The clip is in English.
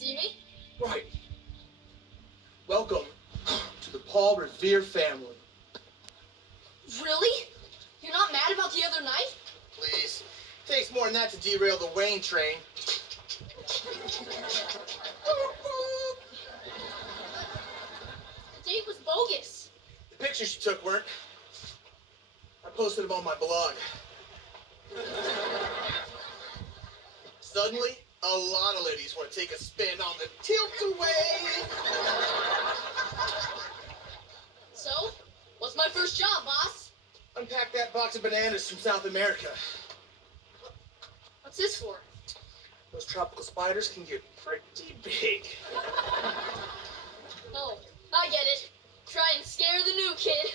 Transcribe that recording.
See me? Right. Welcome to the Paul Revere family. Really? You're not mad about the other night? Please. Takes more than that to derail the Wayne train. The date was bogus. The pictures you took weren't. I posted them on my blog. Suddenly, a lot of ladies want to take a spin on the tilt-a-wave. So, what's my first job, boss? Unpack that box of bananas from South America. What's this for? Those tropical spiders can get pretty big. Oh, I get it. Try and scare the new kid.